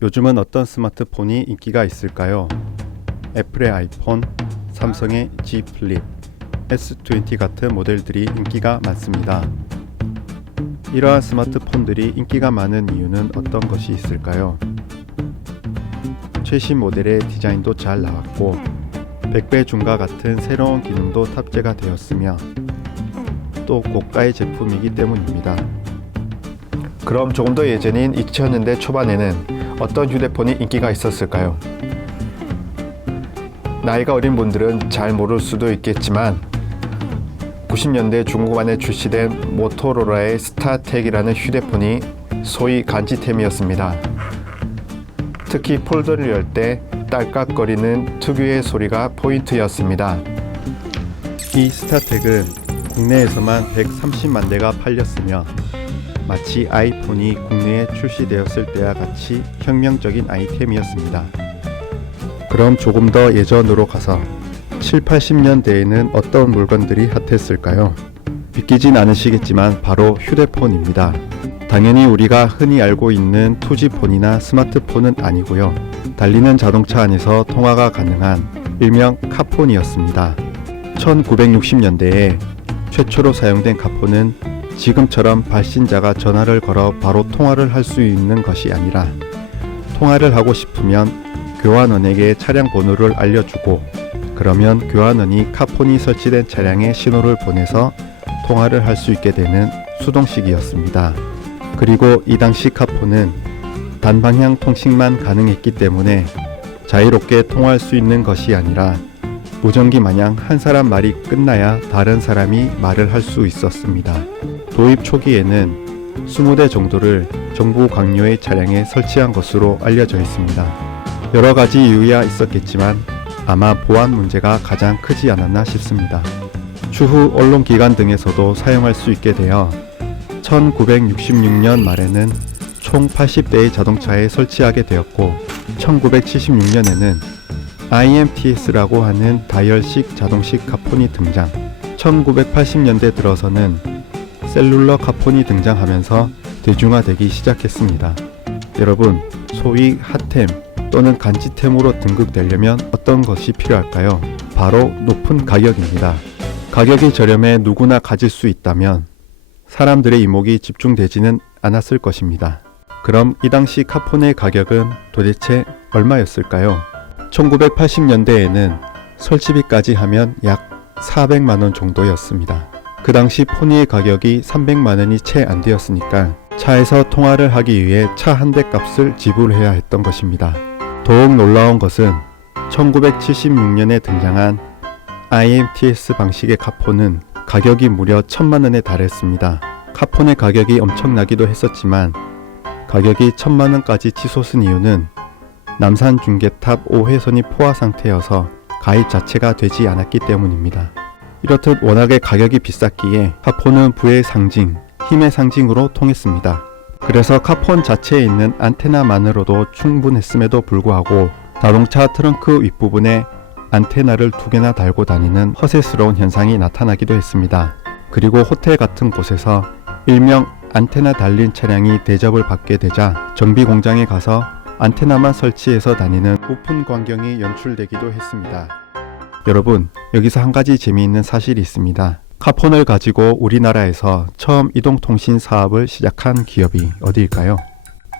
요즘은 어떤 스마트폰이 인기가 있을까요? 애플의 아이폰, 삼성의 Z 플립, S20 같은 모델들이 인기가 많습니다. 이러한 스마트폰들이 인기가 많은 이유는 어떤 것이 있을까요? 최신 모델의 디자인도 잘 나왔고 100배 줌과 같은 새로운 기능도 탑재가 되었으며 또 고가의 제품이기 때문입니다. 그럼 조금 더 예전인 2000년대 초반에는 어떤 휴대폰이 인기가 있었을까요? 나이가 어린 분들은 잘 모를 수도 있겠지만 90년대 중후반에 출시된 모토로라의 스타텍이라는 휴대폰이 소위 간지템이었습니다. 특히 폴더를 열 때 딸깍거리는 특유의 소리가 포인트였습니다. 이 스타텍은 국내에서만 130만 대가 팔렸으며 마치 아이폰이 국내에 출시되었을 때와 같이 혁명적인 아이템이었습니다. 그럼 조금 더 예전으로 가서 7, 80년대에는 어떤 물건들이 핫했을까요? 믿기진 않으시겠지만 바로 휴대폰입니다. 당연히 우리가 흔히 알고 있는 투지폰이나 스마트폰은 아니고요. 달리는 자동차 안에서 통화가 가능한 일명 카폰이었습니다. 1960년대에 최초로 사용된 카폰은 지금처럼 발신자가 전화를 걸어 바로 통화를 할 수 있는 것이 아니라 통화를 하고 싶으면 교환원에게 차량 번호를 알려주고 그러면 교환원이 카폰이 설치된 차량에 신호를 보내서 통화를 할 수 있게 되는 수동식이었습니다. 그리고 이 당시 카폰은 단방향 통신만 가능했기 때문에 자유롭게 통화할 수 있는 것이 아니라 무전기 마냥 한 사람 말이 끝나야 다른 사람이 말을 할 수 있었습니다. 도입 초기에는 20대 정도를 정부 강요의 차량에 설치한 것으로 알려져 있습니다. 여러 가지 이유야 있었겠지만 아마 보안 문제가 가장 크지 않았나 싶습니다. 추후 언론기관 등에서도 사용할 수 있게 되어 1966년 말에는 총 80대의 자동차에 설치하게 되었고 1976년에는 IMTS라고 하는 다이얼식 자동식 카폰이 등장, 1980년대 들어서는 셀룰러 카폰이 등장하면서 대중화되기 시작했습니다. 여러분, 소위 핫템 또는 간지템으로 등극되려면 어떤 것이 필요할까요? 바로 높은 가격입니다. 가격이 저렴해 누구나 가질 수 있다면 사람들의 이목이 집중되지는 않았을 것입니다. 그럼 이 당시 카폰의 가격은 도대체 얼마였을까요? 1980년대에는 설치비까지 하면 약 400만원 정도였습니다. 그 당시 포니의 가격이 300만원이 채 안 되었으니까 차에서 통화를 하기 위해 차 한 대 값을 지불해야 했던 것입니다. 더욱 놀라운 것은 1976년에 등장한 IMTS 방식의 카폰은 가격이 무려 1000만원에 달했습니다. 카폰의 가격이 엄청나기도 했었지만 가격이 1000만원까지 치솟은 이유는 남산 중계탑 5회선이 포화 상태여서 가입 자체가 되지 않았기 때문입니다. 이렇듯 워낙에 가격이 비쌌기에 카폰은 부의 상징, 힘의 상징으로 통했습니다. 그래서 카폰 자체에 있는 안테나만으로도 충분했음에도 불구하고 자동차 트렁크 윗부분에 안테나를 2개나 달고 다니는 허세스러운 현상이 나타나기도 했습니다. 그리고 호텔 같은 곳에서 일명 안테나 달린 차량이 대접을 받게 되자 정비 공장에 가서 안테나만 설치해서 다니는 오픈 광경이 연출되기도 했습니다. 여러분, 여기서 한 가지 재미있는 사실이 있습니다. 카폰을 가지고 우리나라에서 처음 이동통신 사업을 시작한 기업이 어디일까요?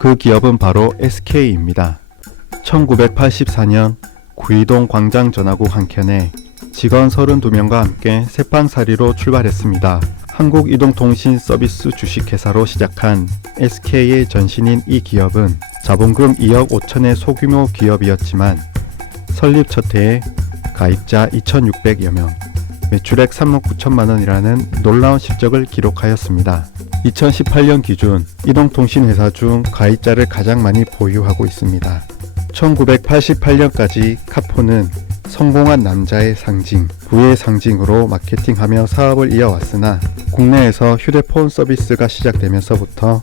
그 기업은 바로 SK입니다. 1984년 구이동 광장전화국 한켠에 직원 32명과 함께 세판살이로 출발했습니다. 한국이동통신서비스 주식회사로 시작한 SK의 전신인 이 기업은 자본금 2억 5천의 소규모 기업이었지만 설립 첫 해에 가입자 2,600여 명, 매출액 3억 9천만 원이라는 놀라운 실적을 기록하였습니다. 2018년 기준 이동통신회사 중 가입자를 가장 많이 보유하고 있습니다. 1988년까지 카폰은 성공한 남자의 상징, 부의 상징으로 마케팅하며 사업을 이어왔으나 국내에서 휴대폰 서비스가 시작되면서부터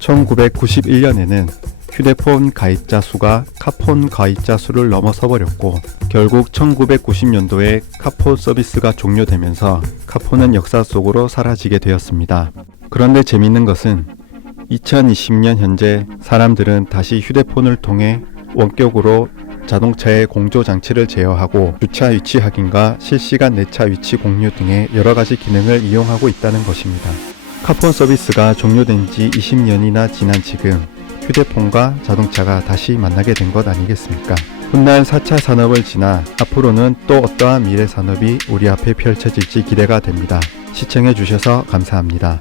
1991년에는 휴대폰 가입자 수가 카폰 가입자 수를 넘어서 버렸고 결국 1990년도에 카폰 서비스가 종료되면서 카폰은 역사 속으로 사라지게 되었습니다. 그런데 재밌는 것은 2020년 현재 사람들은 다시 휴대폰을 통해 원격으로 자동차의 공조 장치를 제어하고 주차 위치 확인과 실시간 내차 위치 공유 등의 여러가지 기능을 이용하고 있다는 것입니다. 카폰 서비스가 종료된 지 20년이나 지난 지금 휴대폰과 자동차가 다시 만나게 된 것 아니겠습니까? 훗날 4차 산업을 지나 앞으로는 또 어떠한 미래 산업이 우리 앞에 펼쳐질지 기대가 됩니다. 시청해 주셔서 감사합니다.